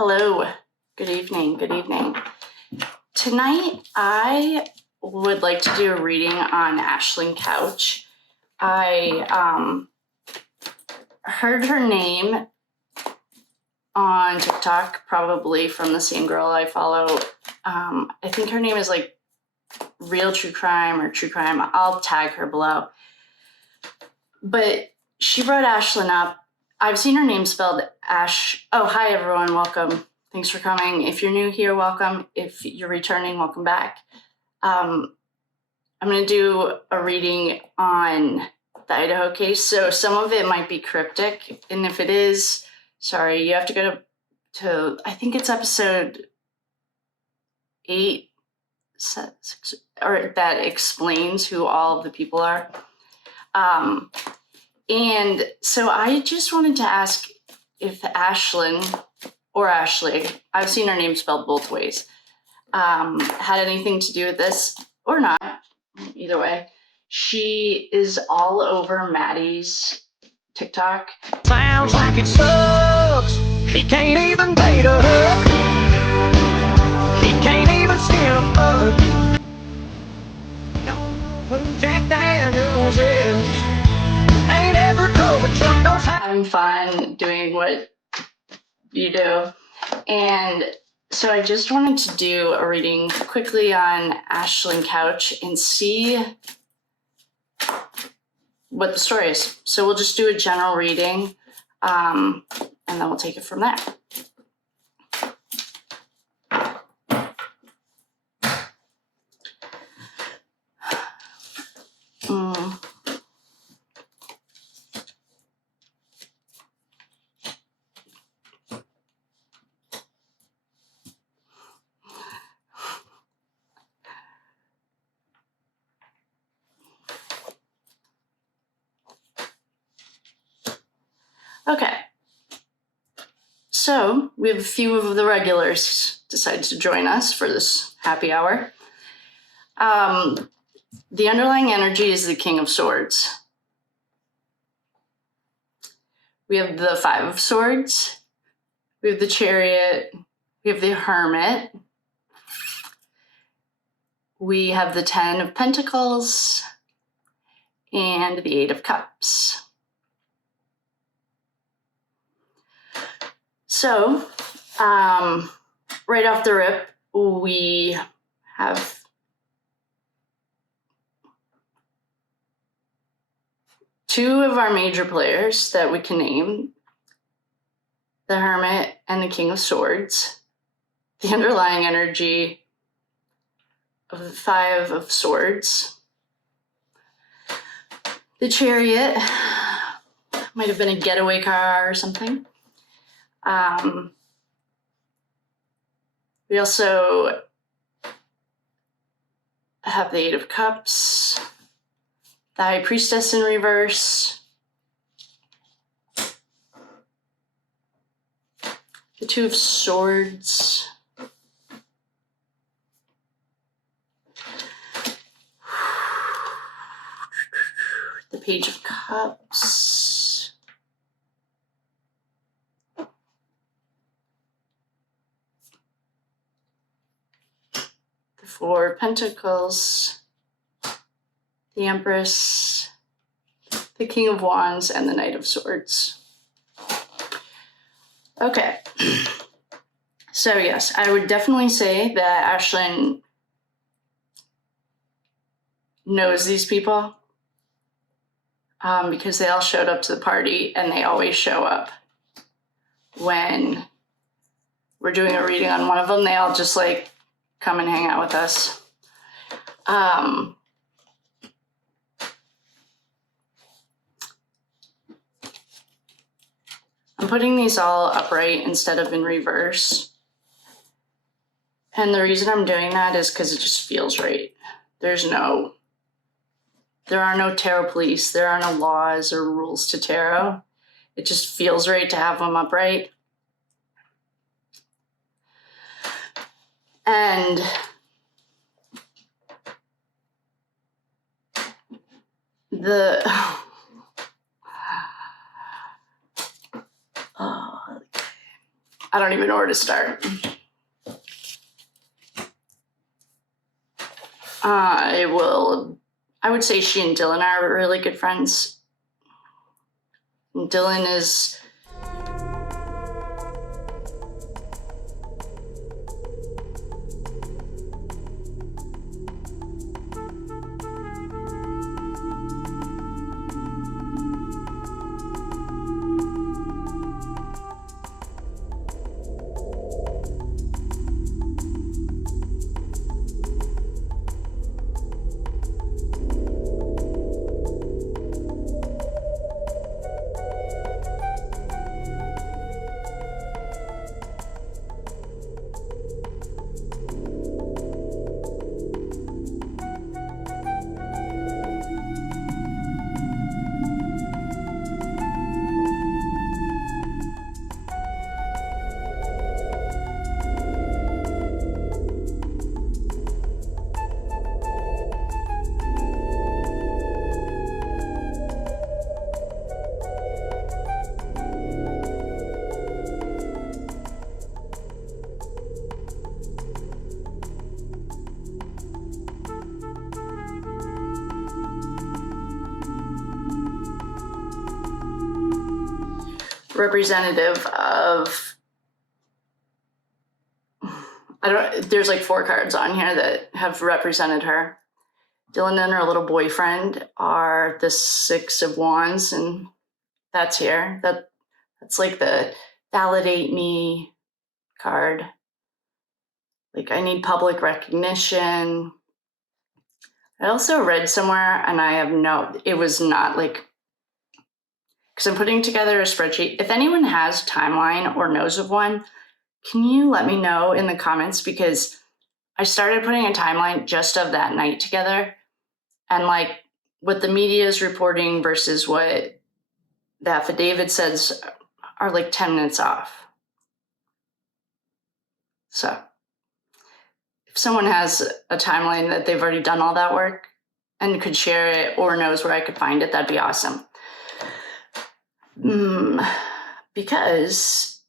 Hello, good evening, good evening. Tonight, I would like to do a reading on Ashlyn Couch. I heard her name on TikTok, probably from the same girl I follow. I think her name is like Real True Crime or True Crime. I'll tag her below. But she brought Ashlyn up. I've seen her name spelled Ash. Oh, hi everyone, welcome. Thanks for coming. If you're new here, welcome. If you're returning, welcome back. I'm going to do a reading on the Idaho case. So some of it might be cryptic. And if it is, sorry, you have to go to I think it's episode 8, 6, or that explains who all of the people are. And so I just wanted to ask if Ashlyn or Ashley, I've seen her name spelled both ways, had anything to do with this or not. Either way, she is all over Maddie's TikTok. Sounds like it sucks. He can't even date a hook. He can't even skin a bug. Who Jack Daniels is. Ain't ever drove a truck. Having fun doing what you do. And so I just wanted to do a reading quickly on Ashlyn Couch and see what the story is. So we'll just do a general reading, and then we'll take it from there. Okay, so we have a few of the regulars decided to join us for this happy hour. The underlying energy is the King of Swords. We have the Five of Swords. We have the Chariot. We have the Hermit. We have the Ten of Pentacles and the Eight of Cups. So, right off the rip, we have two of our major players that we can name, the Hermit and the King of Swords. The underlying energy of the Five of Swords. The Chariot might have been a getaway car or something. We also have the Eight of Cups, the High Priestess in reverse, the Two of Swords, the Page of Cups, the Four of Pentacles, the Empress, the King of Wands, and the Knight of Swords. Okay, so yes, I would definitely say that Ashlyn knows these people because they all showed up to the party and they always show up when we're doing a reading on one of them. They all just like come and hang out with us. I'm putting these all upright instead of in reverse. And the reason I'm doing that is because it just feels right. There are no tarot police. There are no laws or rules to tarot. It just feels right to have them upright. And I don't even know where to start. I would say she and Dylan are really good friends. Dylan is representative of, there's like 4 cards on here that have represented her. Dylan and her little boyfriend are the 6 of Wands, and that's here. That's like the validate me card. Like, I need public recognition. I also read somewhere, and it was not like, because I'm putting together a spreadsheet. If anyone has a timeline or knows of one, can you let me know in the comments? Because I started putting a timeline just of that night together, and like what the media is reporting versus what the affidavit says are like 10 minutes off. So if someone has a timeline that they've already done all that work and could share it or knows where I could find it, that'd be awesome. Because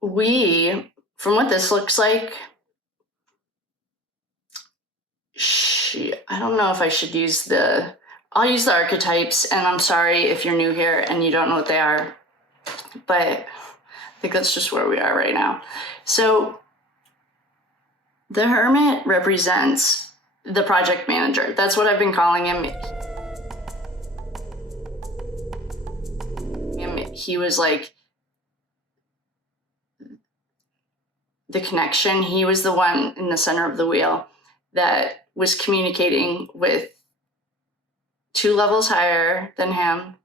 from what this looks like, I don't know if I should I'll use the archetypes, and I'm sorry if you're new here and you don't know what they are, but I think that's just where we are right now. So the Hermit represents the project manager. That's what I've been calling him. He was like the connection. He was the one in the center of the wheel that was communicating with 2 levels higher than him,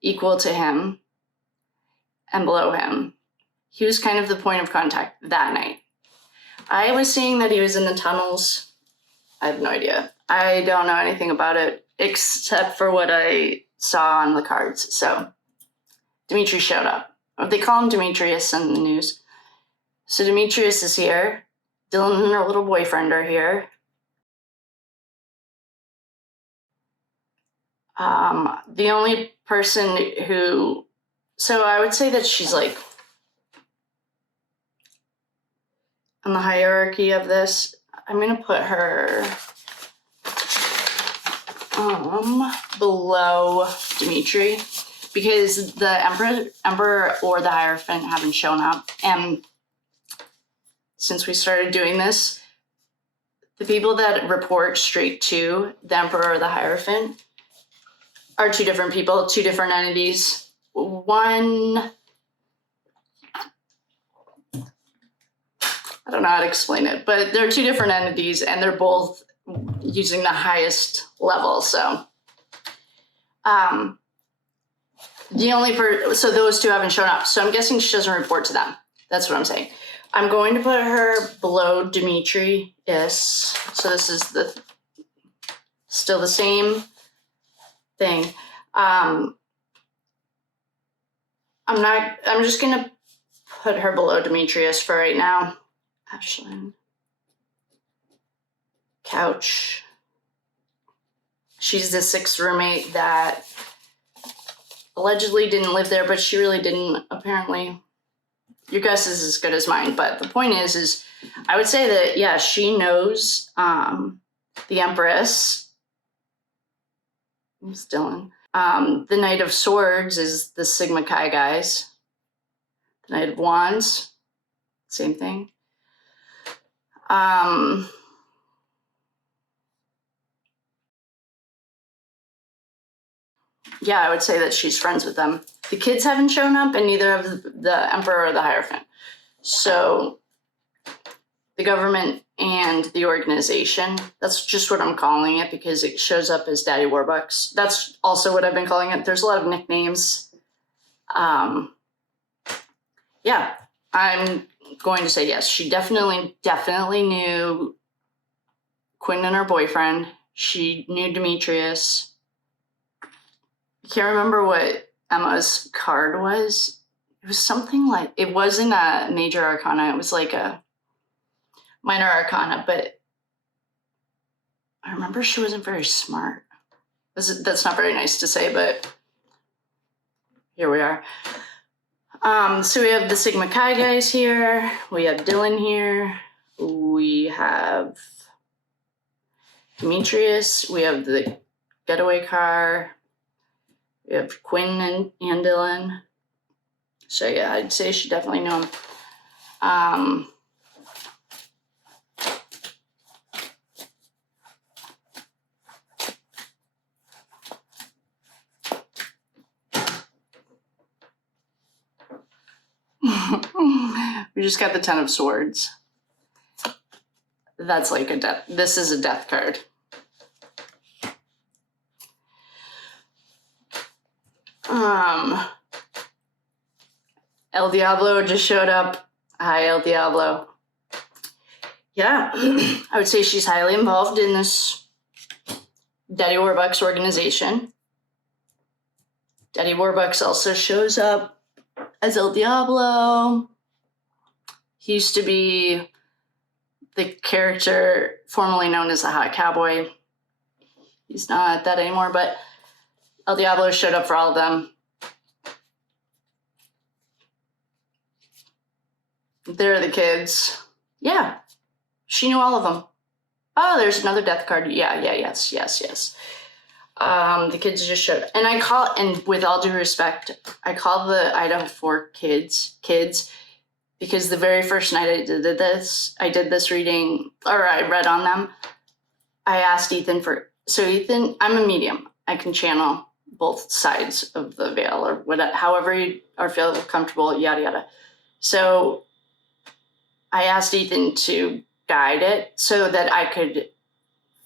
equal to him, and below him. He was kind of the point of contact that night. I was seeing that he was in the tunnels. I have no idea. I don't know anything about it except for what I saw on the cards. So Demetrius showed up. They call him Demetrius in the news. So Demetrius is here. Dylan and her little boyfriend are here. The only person so I would say that she's like on the hierarchy of this. I'm going to put her below Dimitri, because the Emperor or the Hierophant haven't shown up. And since we started doing this, the people that report straight to the Emperor or the Hierophant are 2 different people, 2 different entities. One, I don't know how to explain it, but they're 2 different entities, and they're both using the highest level. So so those 2 haven't shown up. So I'm guessing she doesn't report to them. That's what I'm saying. I'm going to put her below Demetrius. So this is still the same thing. I'm just gonna put her below Demetrius for right now. Ashlyn. Couch. She's the 6th roommate that allegedly didn't live there, but she really didn't, apparently. Your guess is as good as mine, but the point is I would say that, yeah, she knows the Empress. Who's Dylan? The Knight of Swords is the Sigma Chi guys. The Knight of Wands, same thing. Yeah, I would say that she's friends with them. The kids haven't shown up, and neither have the Emperor or the Hierophant. So the government and the organization, that's just what I'm calling it because it shows up as Daddy Warbucks. That's also what I've been calling it. There's a lot of nicknames. Yeah, I'm going to say yes. She definitely knew Quinn and her boyfriend. She knew Demetrius. I can't remember what Emma's card was. It was something like, it wasn't a major arcana. It was like a minor arcana, but I remember she wasn't very smart. That's not very nice to say, but here we are. So we have the Sigma Chi guys here. We have Dylan here. We have Demetrius. We have the getaway car. We have Quinn and Dylan. So yeah, I'd say she definitely knew him. We just got the Ten of Swords. That's like a death. This is a death card. El Diablo just showed up. Hi, El Diablo. Yeah, I would say she's highly involved in this Daddy Warbucks organization. Daddy Warbucks also shows up as El Diablo. He used to be the character formerly known as the Hot Cowboy. He's not that anymore, but El Diablo showed up for all of them. They're the kids. Yeah, she knew all of them. Oh, there's another death card. Yes. The kids just showed up. And with all due respect, I call the Idaho 4 kids because the very first night I did this reading, or I read on them, I asked Ethan Ethan, I'm a medium. I can channel both sides of the veil or whatever, however you are feel comfortable, yada, yada. So I asked Ethan to guide it so that I could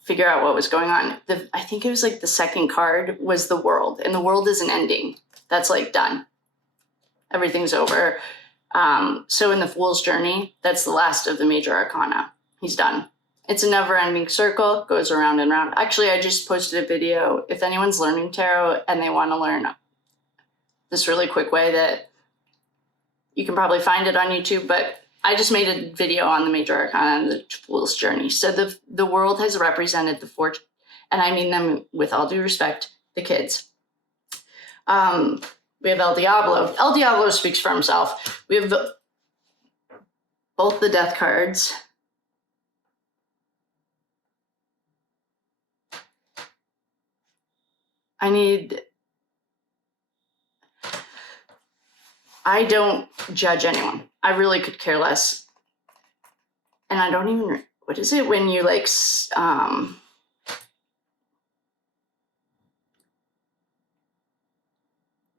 figure out what was going on. I think it was like the second card was the world, and the world is an ending. That's like done. Everything's over. So in the Fool's Journey, that's the last of the major arcana. He's done. It's a never-ending circle, goes around and around. Actually, I just posted a video. If anyone's learning tarot and they want to learn this really quick way that you can probably find it on YouTube, but I just made a video on the major arcana and the Fool's Journey. So the world has represented the four, and I mean them with all due respect, the kids. We have El Diablo. El Diablo speaks for himself. We have both the death cards. I don't judge anyone. I really could care less. And I don't even, what is it when you like,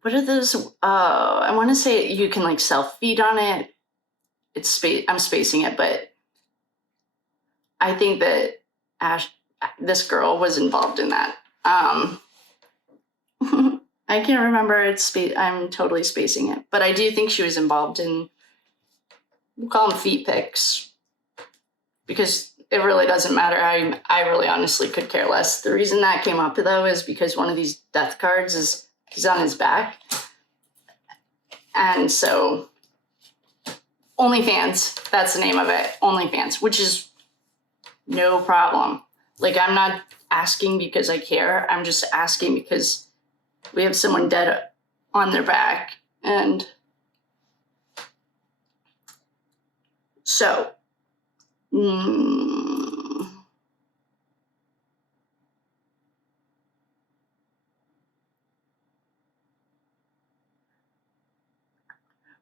what are those? I want to say you can like self-feed on it. I'm spacing it, but I think that this girl was involved in that. I can't remember. I'm totally spacing it, but I do think she was involved in, we'll call them feet pics, because it really doesn't matter. I really honestly could care less. The reason that came up though is because one of these death cards is he's on his back, and so OnlyFans. That's the name of it, OnlyFans, which is no problem. Like, I'm not asking because I care. I'm just asking because we have someone dead on their back. And so,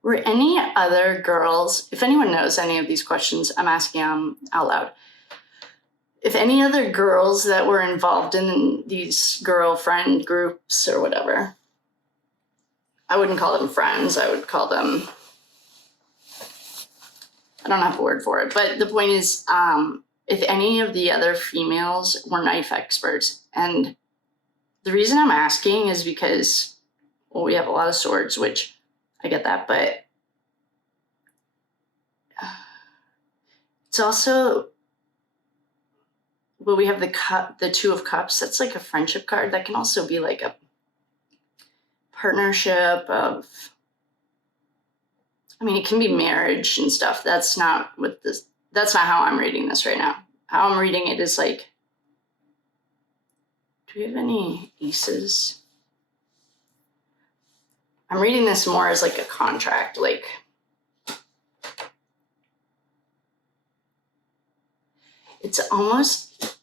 were any other girls, if anyone knows any of these questions, I'm asking them out loud. If any other girls that were involved in these girlfriend groups or whatever, I wouldn't call them friends, I would call them, I don't have a word for it, but the point is, if any of the other females were knife experts, and the reason I'm asking is because, well, we have a lot of swords, which I get that, but it's also, well, we have the Two of Cups. That's like a friendship card. That can also be like a partnership of, I mean, it can be marriage and stuff. That's not how I'm reading this right now. How I'm reading it is like, do we have any aces? I'm reading this more as like a contract, like, it's almost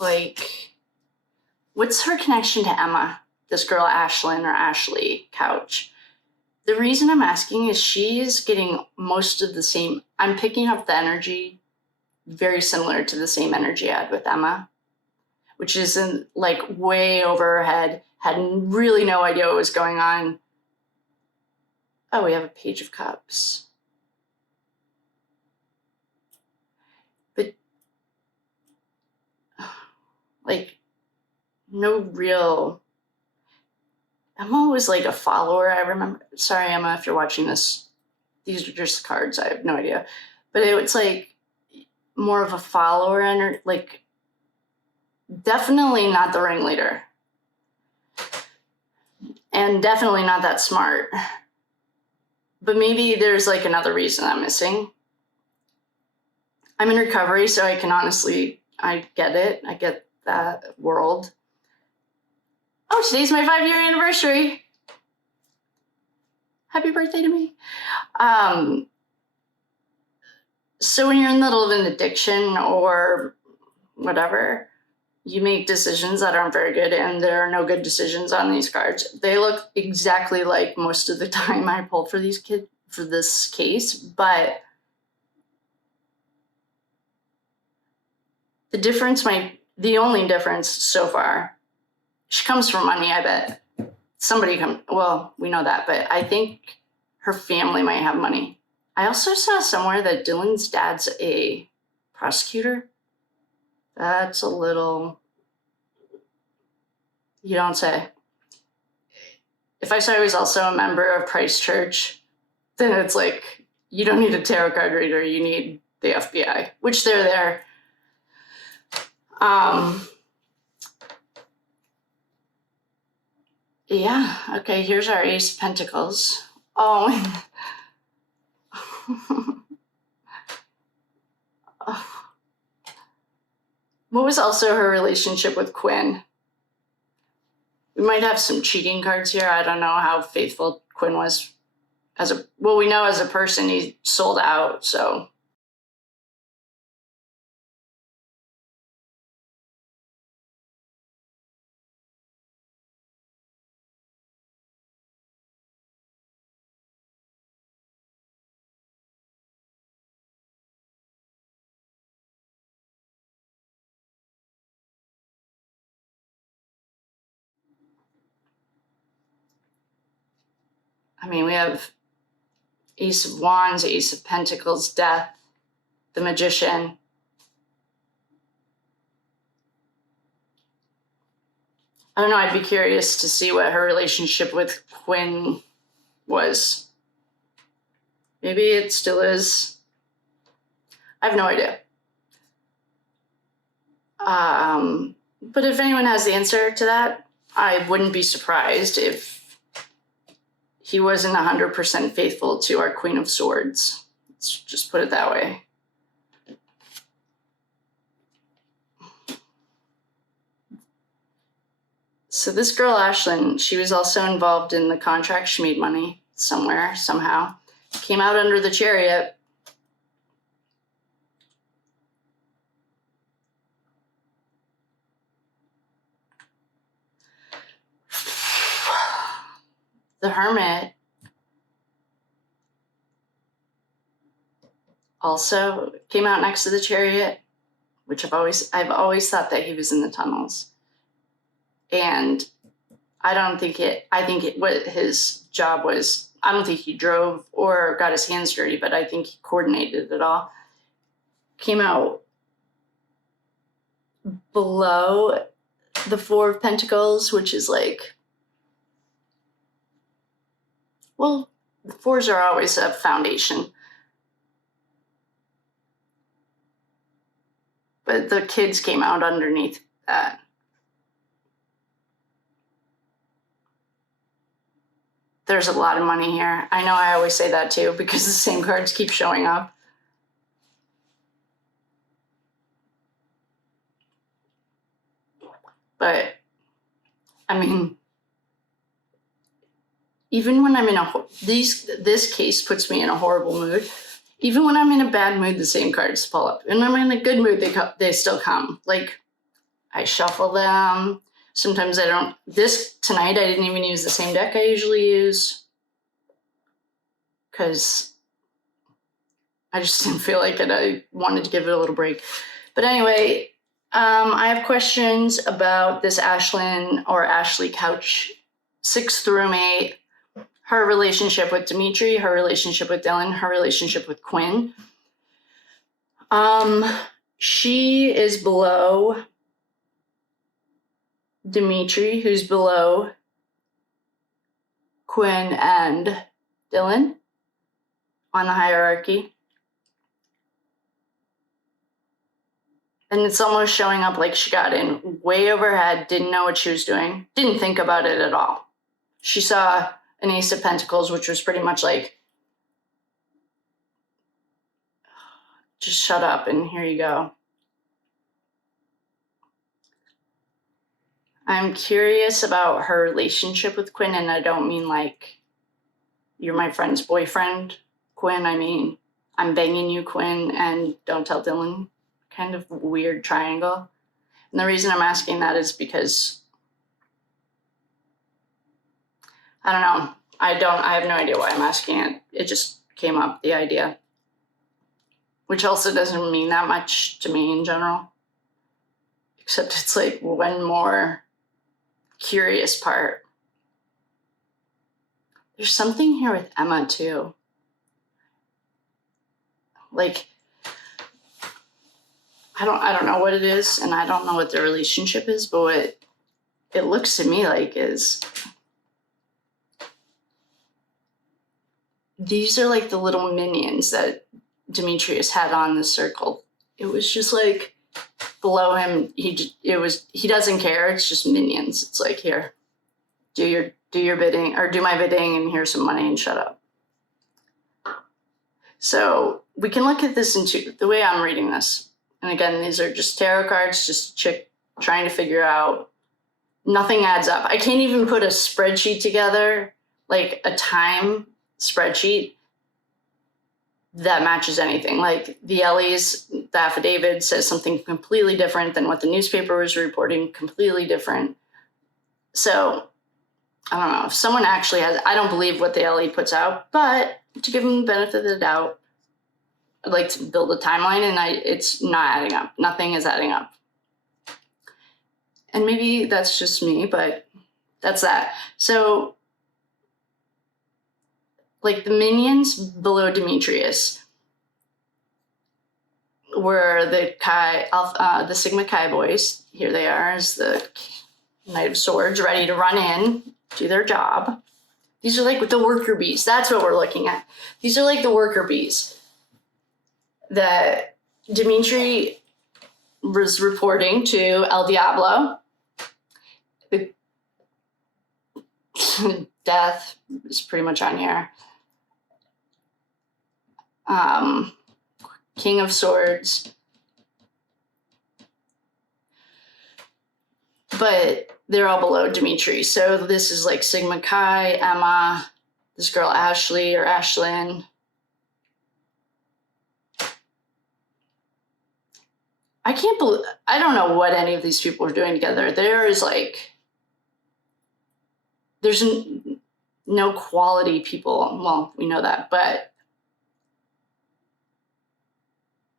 like, what's her connection to Emma, this girl Ashlyn or Ashley Couch? The reason I'm asking is she's getting most of the same, I'm picking up the energy very similar to the same energy I had with Emma, which is in, like, way over her head, had really no idea what was going on. Oh, we have a Page of Cups. But, like, no real, Emma was like a follower, I remember. Sorry, Emma, if you're watching this. These are just cards, I have no idea. But it's like more of a follower and like, definitely not the ringleader. And definitely not that smart. But maybe there's like another reason I'm missing. I'm in recovery, so I can honestly, I get it. I get that world. Oh, today's my 5-year anniversary. Happy birthday to me. So when you're in the middle of an addiction or whatever, you make decisions that aren't very good, and there are no good decisions on these cards. They look exactly like most of the time I pulled for these kids for this case, but the only difference so far, she comes from money, I bet. Well, we know that, but I think her family might have money. I also saw somewhere that Dylan's dad's a prosecutor. That's a little, you don't say. If I saw he was also a member of Christ Church, then it's like, you don't need a tarot card reader, you need the FBI, which they're there. Yeah, okay, here's our Ace of Pentacles. Oh. What was also her relationship with Quinn? We might have some cheating cards here. I don't know how faithful Quinn was we know as a person he sold out, so. I mean, we have Ace of Wands, Ace of Pentacles, Death, the Magician. I don't know, I'd be curious to see what her relationship with Quinn was. Maybe it still is. I have no idea. But if anyone has the answer to that, I wouldn't be surprised if he wasn't 100% faithful to our Queen of Swords. Let's just put it that way. So this girl, Ashlyn, she was also involved in the contract. She made money somewhere, somehow. Came out under the Chariot. The Hermit also came out next to the Chariot, which I've always thought that he was in the tunnels. And I think what his job was, I don't think he drove or got his hands dirty, but I think he coordinated it all. Came out below the Four of Pentacles, which is like, well, the fours are always a foundation. But the kids came out underneath that. There's a lot of money here. I know I always say that too because the same cards keep showing up. But, I mean, even when I'm in this case puts me in a horrible mood. Even when I'm in a bad mood, the same cards pull up. And when I'm in a good mood, they still come. Like, I shuffle them. Sometimes I don't. Tonight, I didn't even use the same deck I usually use. Because I just didn't feel like it. I wanted to give it a little break. But anyway, I have questions about this Ashlyn or Ashley couch 6th roommate, her relationship with Dimitri, her relationship with Dylan, her relationship with Quinn. She is below Dimitri, who's below Quinn and Dylan on the hierarchy. And it's almost showing up like she got in way over her head, didn't know what she was doing, didn't think about it at all. She saw an Ace of Pentacles, which was pretty much like, just shut up and here you go. I'm curious about her relationship with Quinn, and I don't mean like, you're my friend's boyfriend, Quinn. I mean, I'm banging you, Quinn, and don't tell Dylan. Kind of weird triangle. And the reason I'm asking that is because, I don't know. I have no idea why I'm asking it. It just came up, the idea. Which also doesn't mean that much to me in general. Except it's like one more curious part. There's something here with Emma too. Like, I don't know what it is, and I don't know what the relationship is, but what it looks to me like is these are like the little minions that Demetrius had on the circle. It was just like below him, he doesn't care. It's just minions. It's like, here, do your bidding, or do my bidding, and here's some money and shut up. So we can look at this into the way I'm reading this. And again, these are just tarot cards, just a chick trying to figure out. Nothing adds up. I can't even put a spreadsheet together, like a time spreadsheet that matches anything. Like the Ellie's, the affidavit says something completely different than what the newspaper was reporting, completely different. So I don't know if someone actually has, I don't believe what the Ellie puts out, but to give them the benefit of the doubt, I'd like to build a timeline, and it's not adding up. Nothing is adding up. And maybe that's just me, but that's that. So, like the minions below Demetrius were the Sigma Chi boys. Here they are as the Knight of Swords, ready to run in, do their job. These are like the worker bees. That's what we're looking at. These are like the worker bees that Dimitri was reporting to El Diablo. The death is pretty much on here. King of Swords. But they're all below Demetrius. So this is like Sigma Chi, Emma, this girl Ashley or Ashlyn. I can't believe, I don't know what any of these people are doing together. There's no quality people. Well, we know that, but,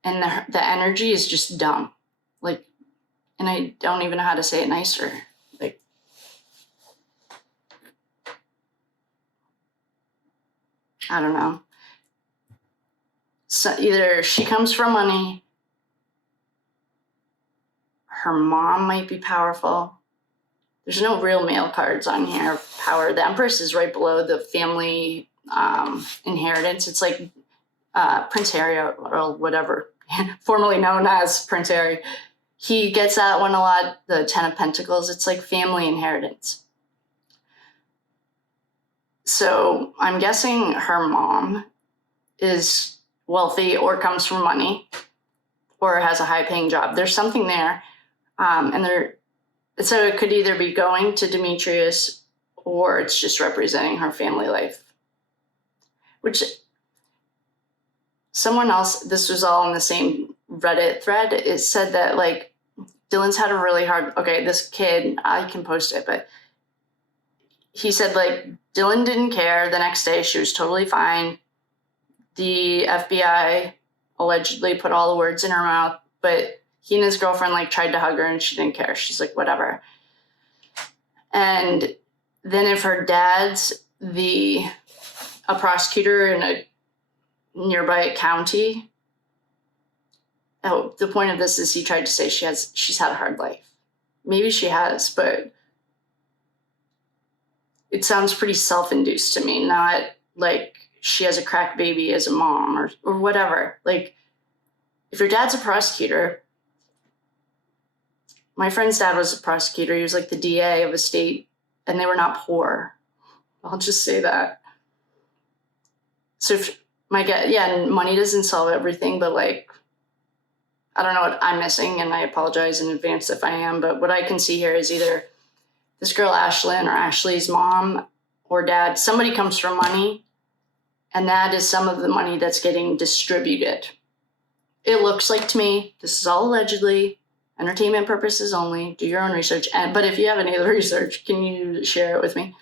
and the energy is just dumb. Like, and I don't even know how to say it nicer. Like, I don't know. So either she comes from money, her mom might be powerful. There's no real male cards on here of power. The Empress is right below the family inheritance. It's like Prince Harry or whatever, formerly known as Prince Harry. He gets that one a lot, the Ten of Pentacles. It's like family inheritance. So I'm guessing her mom is wealthy or comes from money or has a high-paying job. There's something there. So it could either be going to Demetrius or it's just representing her family life. Which someone else, this was all in the same Reddit thread, it said that like Dylan's had a really hard, okay, this kid, I can post it, but he said like Dylan didn't care. The next day she was totally fine. The FBI allegedly put all the words in her mouth, but he and his girlfriend like tried to hug her and she didn't care. She's like, whatever. And then if her dad's a prosecutor in a nearby county, the point of this is he tried to say she's had a hard life. Maybe she has, but it sounds pretty self-induced to me, not like she has a crack baby as a mom or whatever. Like, if your dad's a prosecutor, my friend's dad was a prosecutor. He was like the DA of a state, and they were not poor. I'll just say that. So if money doesn't solve everything, but like, I don't know what I'm missing, and I apologize in advance if I am, but what I can see here is either this girl Ashlyn or Ashley's mom or dad, somebody comes from money, and that is some of the money that's getting distributed. It looks like to me, this is all allegedly, entertainment purposes only, do your own research. But if you have any other research, can you share it with me?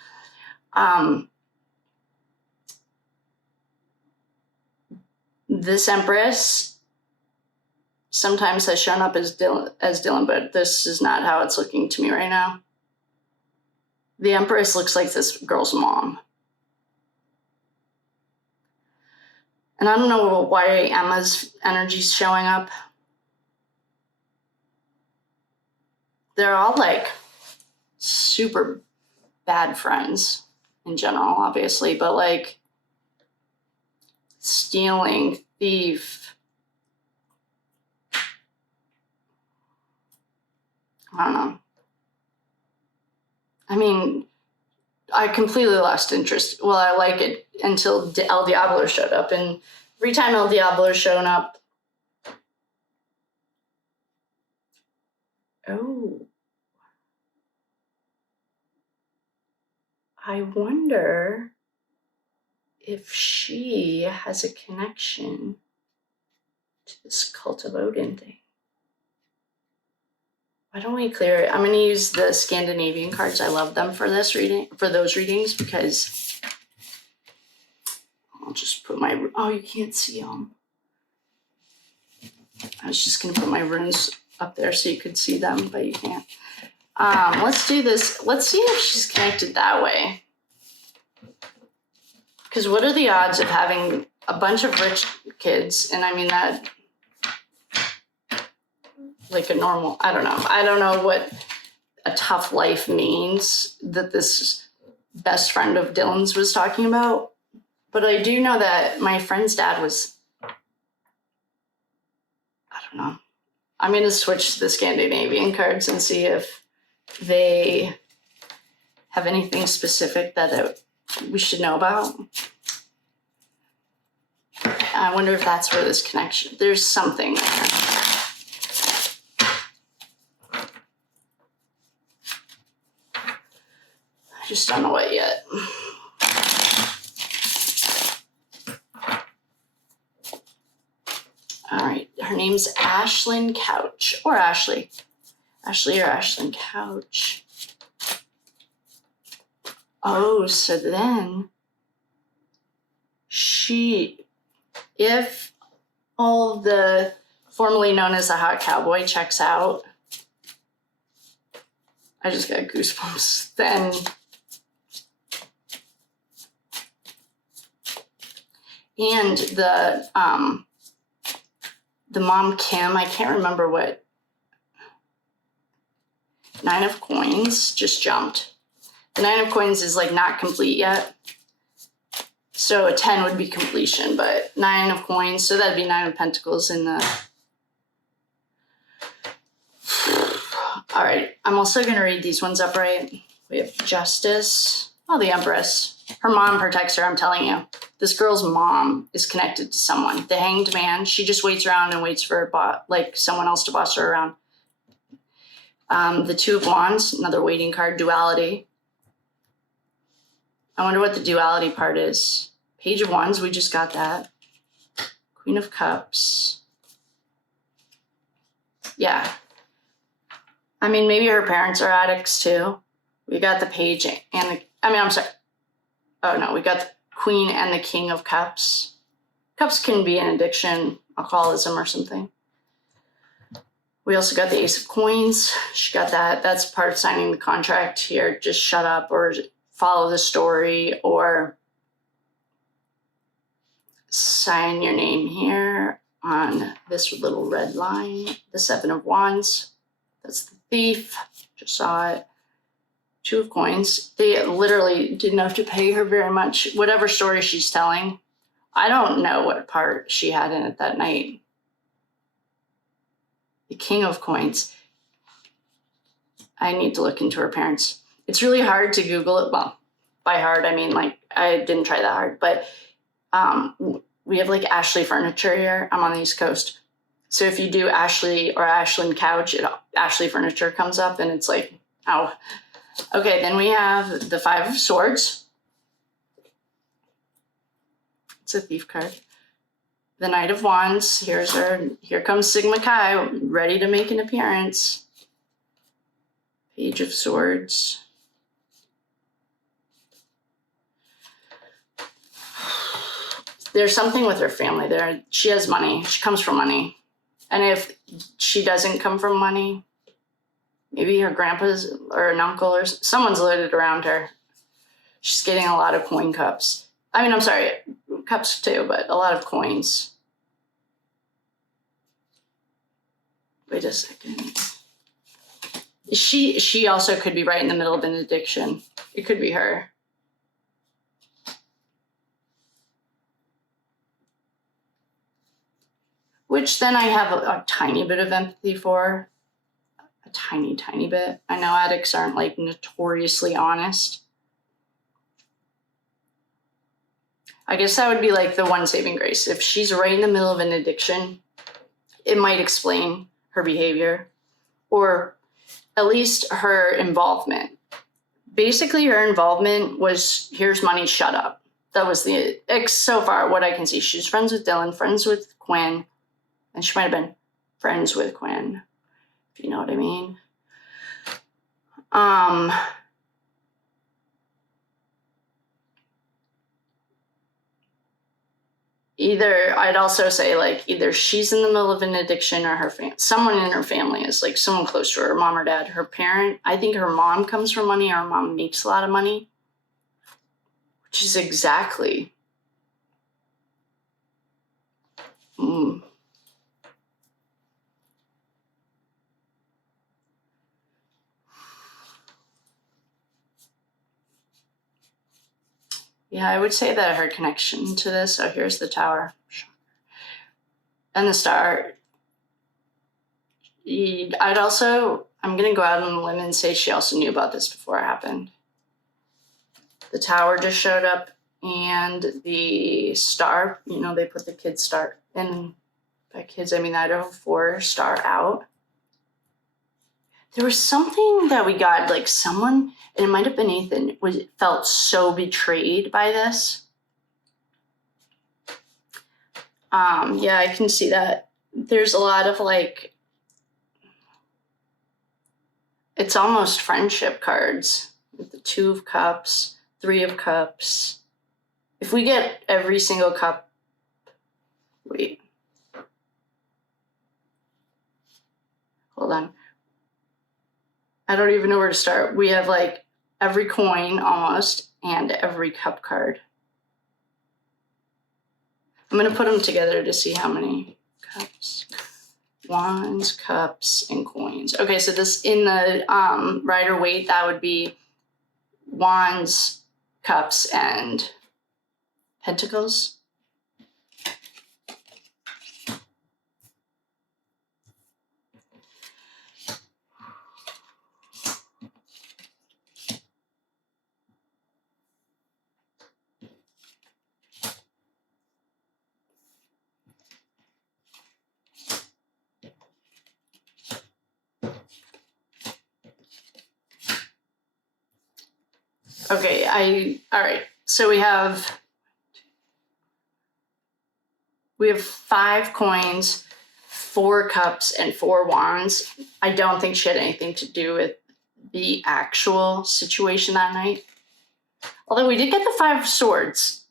This Empress sometimes has shown up as Dylan, but this is not how it's looking to me right now. The Empress looks like this girl's mom. And I don't know why Emma's energy's showing up. They're all like super bad friends in general, obviously, but like stealing, thief. I don't know. I mean, I completely lost interest. Well, I like it until El Diablo showed up, and every time El Diablo's shown up, I wonder if she has a connection to this Cult of Odin thing. Why don't we clear it? I'm going to use the Scandinavian cards. I love them for those readings, because I'll just put you can't see them. I was just going to put my runes up there so you could see them, but you can't. Let's do this. Let's see if she's connected that way. Because what are the odds of having a bunch of rich kids? And I mean that like a normal, I don't know what a tough life means that this best friend of Dylan's was talking about. But I do know that my friend's dad was, I don't know. I'm going to switch to the Scandinavian cards and see if they have anything specific that we should know about. I wonder if that's where this connection, there's something there. just don't know what yet. All right, her name's Ashlyn Couch, or Ashley. Ashley or Ashlyn Couch. Oh, so then if all the formerly known as a hot cowboy checks out, I just got goosebumps, then and the mom Kim, I can't remember what, 9 of coins just jumped. The 9 of coins is like not complete yet. So a 10 would be completion, but 9 of coins, so that'd be 9 of pentacles in the... All right, I'm also gonna read these ones upright. We have Justice. Oh, the Empress. Her mom protects her, I'm telling you. This girl's mom is connected to someone. The Hanged Man, she just waits around and waits for someone else to boss her around. The 2 of Wands, another waiting card, duality. I wonder what the duality part is. Page of Wands, we just got that. Queen of Cups. Yeah. I mean, maybe her parents are addicts too. We got the Page and we got the Queen and the King of Cups. Cups can be an addiction, alcoholism or something. We also got the Ace of Coins. She got that. That's part of signing the contract here. Just shut up or follow the story or sign your name here on this little red line. The 7 of Wands. That's the Thief. Just saw it. 2 of Coins. They literally didn't have to pay her very much. Whatever story she's telling, I don't know what part she had in it that night. The King of Coins. I need to look into her parents. It's really hard to Google it. Well, by hard, I mean, like, I didn't try that hard. But we have, like, Ashley Furniture here. I'm on the East Coast. So if you do Ashley or Ashlyn Couch, Ashley Furniture comes up, and it's like, oh. Okay, then we have the 5 of Swords. It's a Thief card. The Knight of Wands. Here comes Sigma Chi, ready to make an appearance. Page of Swords. There's something with her family there. She has money. She comes from money. And if she doesn't come from money, maybe her grandpa's or an uncle or someone's loaded around her. She's getting a lot of coin cups. I mean, I'm sorry, cups too, but a lot of coins. Wait a second. She also could be right in the middle of an addiction. It could be her. Which then I have a tiny bit of empathy for. A tiny, tiny bit. I know addicts aren't like notoriously honest. I guess that would be like the one saving grace. If she's right in the middle of an addiction, it might explain her behavior or at least her involvement. Basically, her involvement was, here's money, shut up. That was so far what I can see. She's friends with Dylan, friends with Quinn, and she might have been friends with Quinn, if you know what I mean. I'd also say like either she's in the middle of an addiction or her someone in her family is like someone close to her mom or dad, her parent. I think her mom comes from money, or her mom makes a lot of money, which is exactly Yeah, I would say that her connection to this, oh, here's the Tower. And the Star. I'm going to go out on a limb and say she also knew about this before it happened. The Tower just showed up, and the Star, they put the Kid Star, and by kids, I mean Idaho 4 Star out. There was something that we got, like someone, and it might have been Ethan, felt so betrayed by this. Yeah, I can see that. There's a lot of like, it's almost friendship cards. With the 2 of Cups, 3 of Cups. If we get every single cup, wait. Hold on. I don't even know where to start. We have like every coin almost and every cup card. I'm going to put them together to see how many cups, wands, cups, and coins. Okay, so this in the Rider Waite, that would be wands, cups, and pentacles. Okay, all right. So we have 5 coins, 4 cups, and 4 wands. I don't think she had anything to do with the actual situation that night. Although we did get the 5 swords,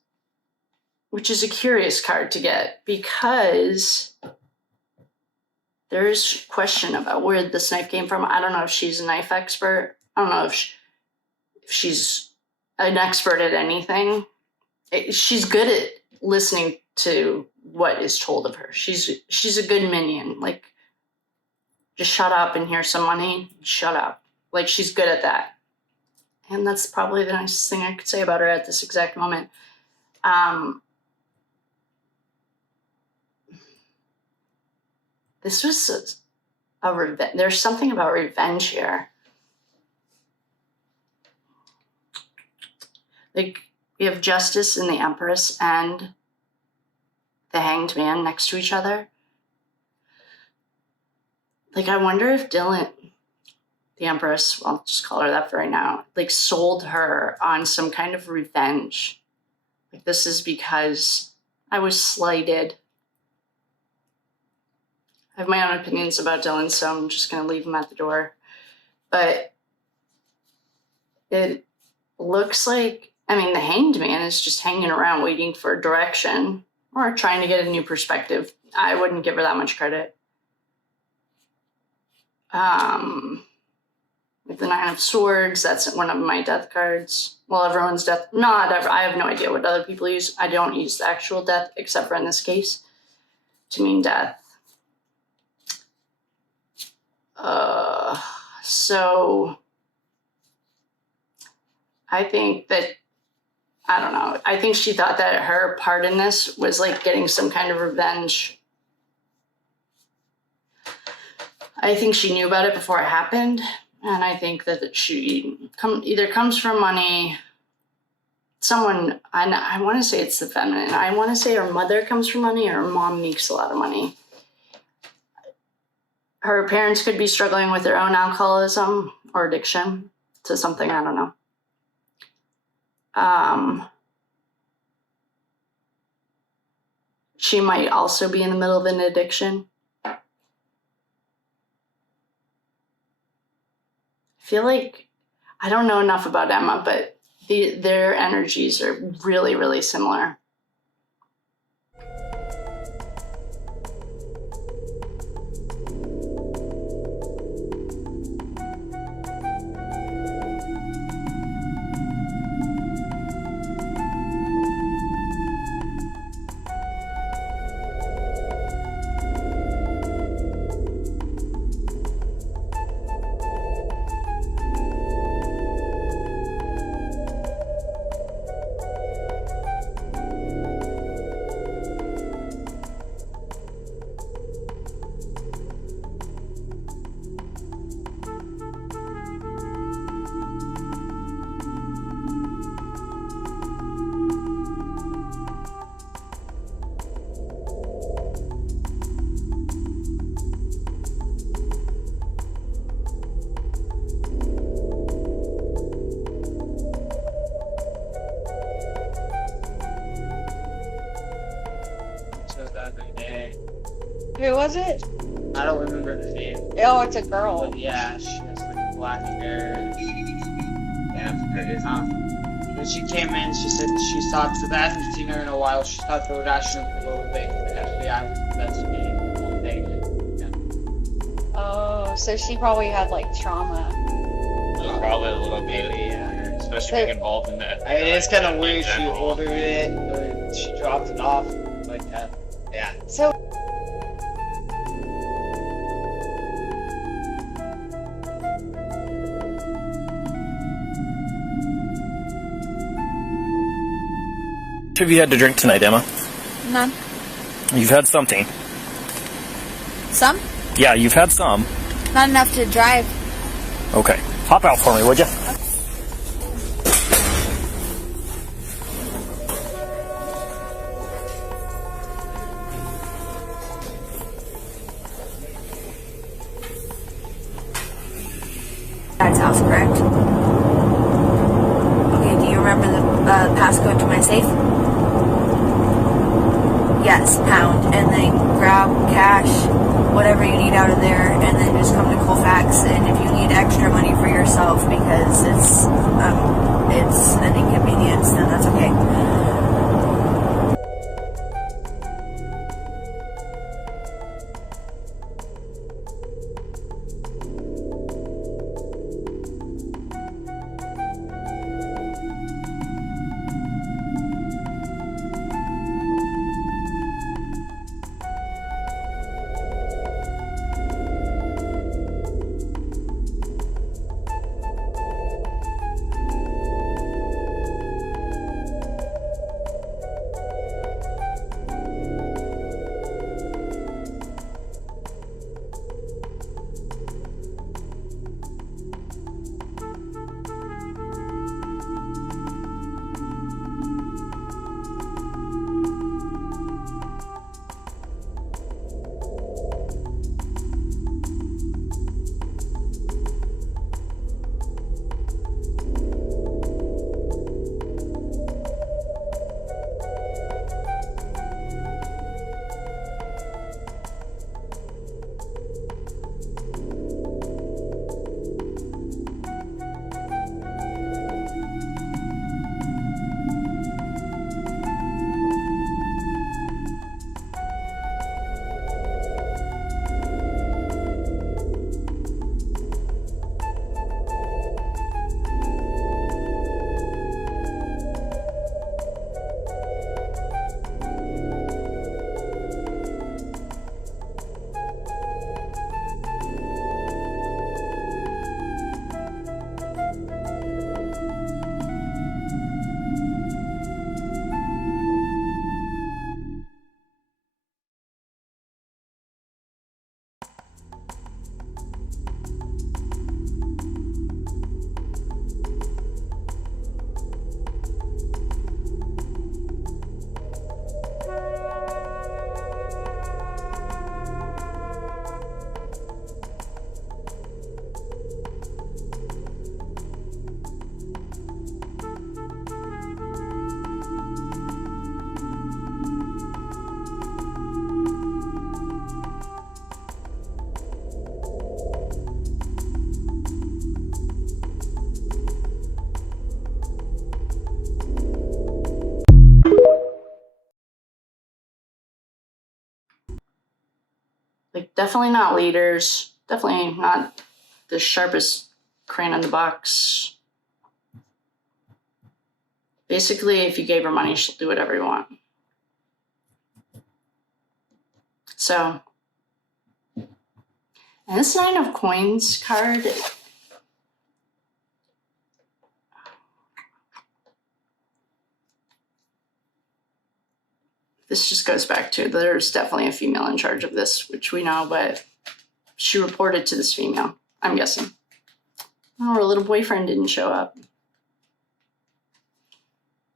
which is a curious card to get because there's question about where this knife came from. I don't know if she's a knife expert. I don't know if she's an expert at anything. She's good at listening to what is told of her. She's a good minion. Like, just shut up and here's some money. Shut up. Like, she's good at that. And that's probably the nicest thing I could say about her at this exact moment. This was a revenge. There's something about revenge here. Like, we have Justice and the Empress and the Hanged Man next to each other. Like, I wonder if Dylan, the Empress, I'll just call her that for right now, like, sold her on some kind of revenge. Like, this is because I was slighted. I have my own opinions about Dylan, so I'm just going to leave him at the door. But it looks like, I mean, the Hanged Man is just hanging around waiting for direction or trying to get a new perspective. I wouldn't give her that much credit. With the 9 of Swords, that's one of my death cards. Well, everyone's death. Not ever. I have no idea what other people use. I don't use the actual death, except for in this case, to mean death. So I think that, I don't know, I think she thought that her part in this was like getting some kind of revenge. I think she knew about it before it happened, and I think that she either comes from money, someone, I want to say it's the feminine. I want to say her mother comes from money or her mom makes a lot of money. Her parents could be struggling with their own alcoholism or addiction to something, I don't know. She might also be in the middle of an addiction. I feel like, I don't know enough about Emma, but their energies are really, really similar. other day. Who was it? I don't remember the name. Oh, it's a girl. But yeah, she has like black hair. Yeah, when she came in, she said she thought because I hadn't seen her in a while. She thought they were actually a little bit. The FBI was investigating the whole thing. Yeah. Oh, so she probably had like trauma. Probably a little bit, yeah. Especially being involved in that. I mean, it's kind of weird. She ordered it, or she dropped it off like that. Yeah. So. What have you had to drink tonight, Emma? None. You've had something. Some? Yeah, you've had some. Not enough to drive. Okay. Hop out for me, would you? Dad's house, correct? Okay, do you remember the passcode to my safe? Yes, pound. And then grab cash, whatever you need out of there, and then just come to Colfax. And if you need extra money for yourself because it's an inconvenience, then that's okay. Like, definitely not leaders. Definitely not the sharpest crane in the box. Basically, if you gave her money, she'll do whatever you want. So, and this 9 of Coins card, this just goes back to there's definitely a female in charge of this, which we know, but she reported to this female, I'm guessing. Oh, her little boyfriend didn't show up.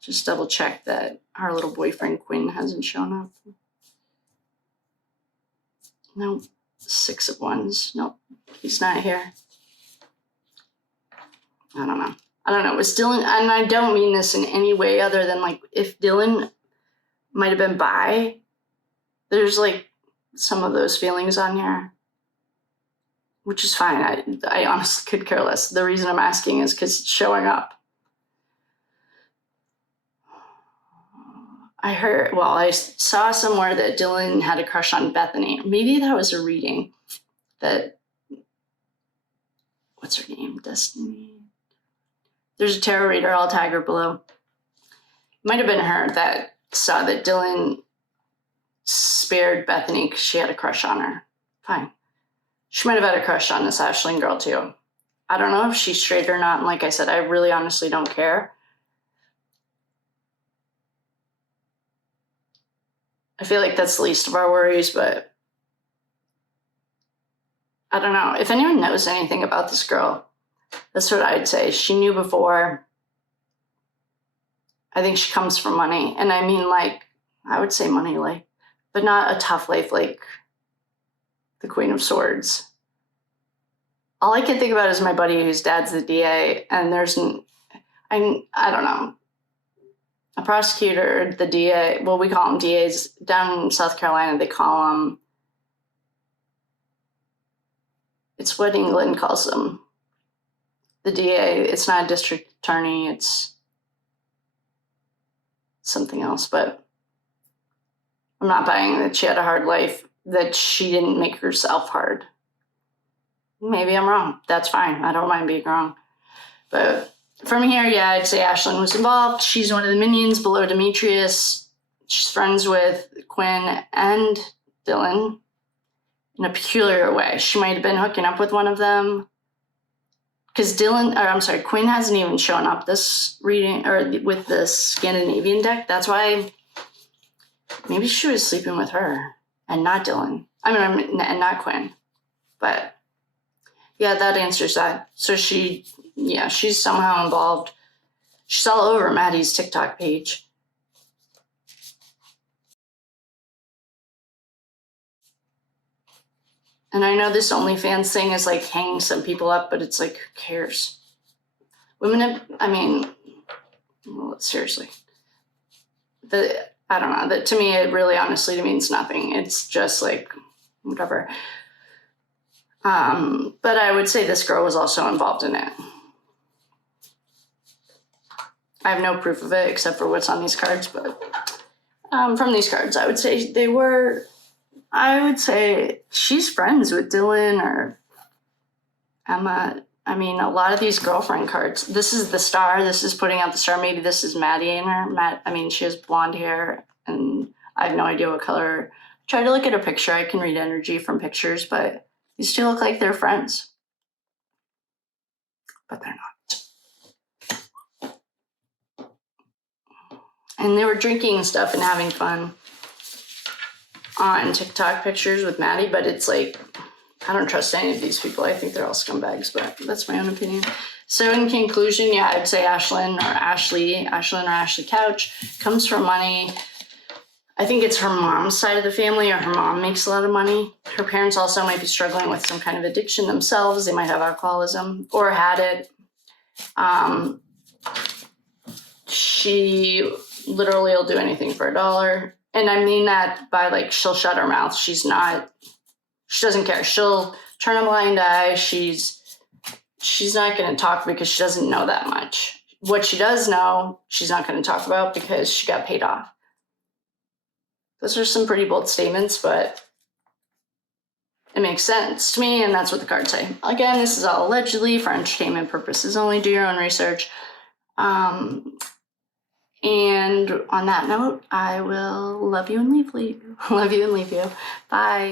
Just double check that our little boyfriend Quinn hasn't shown up. Nope. 6 of Wands. Nope. He's not here. I don't know. Was Dylan, and I don't mean this in any way other than like if Dylan might have been bi, there's like some of those feelings on here, which is fine. I honestly could care less. The reason I'm asking is because it's showing up. I saw somewhere that Dylan had a crush on Bethany. Maybe that was a reading that, what's her name? Destiny. There's a tarot reader, I'll tag her below. Might have been her that saw that Dylan spared Bethany because she had a crush on her. Fine. She might have had a crush on this Ashlyn girl too. I don't know if she's straight or not. And like I said, I really honestly don't care. I feel like that's the least of our worries, but I don't know. If anyone knows anything about this girl, that's what I'd say. She knew before. I think she comes from money. And I mean, like, I would say money, like, but not a tough life like the Queen of Swords. All I can think about is my buddy whose dad's the DA, and I don't know. A prosecutor, the DA, well, we call them DAs. Down in South Carolina, they call them, it's what England calls them. The DA, it's not a district attorney, it's something else, but I'm not buying that she had a hard life, that she didn't make herself hard. Maybe I'm wrong. That's fine. I don't mind being wrong. But from here, yeah, I'd say Ashlyn was involved. She's one of the minions below Demetrius. She's friends with Quinn and Dylan in a peculiar way. She might have been hooking up with one of them. Because Quinn hasn't even shown up this reading, or with the Scandinavian deck. That's why maybe she was sleeping with her and not Dylan. And not Quinn. But yeah, that answers that. So she's somehow involved. She's all over Maddie's TikTok page. And I know this OnlyFans thing is like hanging some people up, but it's like, who cares? Seriously. I don't know. That to me, it really honestly means nothing. It's just like, whatever. But I would say this girl was also involved in it. I have no proof of it except for what's on these cards, but from these cards, I would say she's friends with Dylan or Emma. I mean, a lot of these girlfriend cards. This is the star. This is putting out the star. Maybe this is Maddie in her. She has blonde hair, and I have no idea what color. Try to look at a picture. I can read energy from pictures, but these two look like they're friends. But they're not. And they were drinking and stuff and having fun on TikTok pictures with Maddie, but it's like, I don't trust any of these people. I think they're all scumbags, but that's my own opinion. So in conclusion, yeah, I'd say Ashlyn or Ashley Couch comes from money. I think it's her mom's side of the family, or her mom makes a lot of money. Her parents also might be struggling with some kind of addiction themselves. They might have alcoholism or had it. She literally will do anything for $1. And I mean that by like, she'll shut her mouth. She doesn't care. She'll turn a blind eye. She's not going to talk because she doesn't know that much. What she does know, she's not going to talk about because she got paid off. Those are some pretty bold statements, but it makes sense to me, and that's what the cards say. Again, this is all allegedly for entertainment purposes only. Do your own research. And on that note, I will love you and leave you. Bye.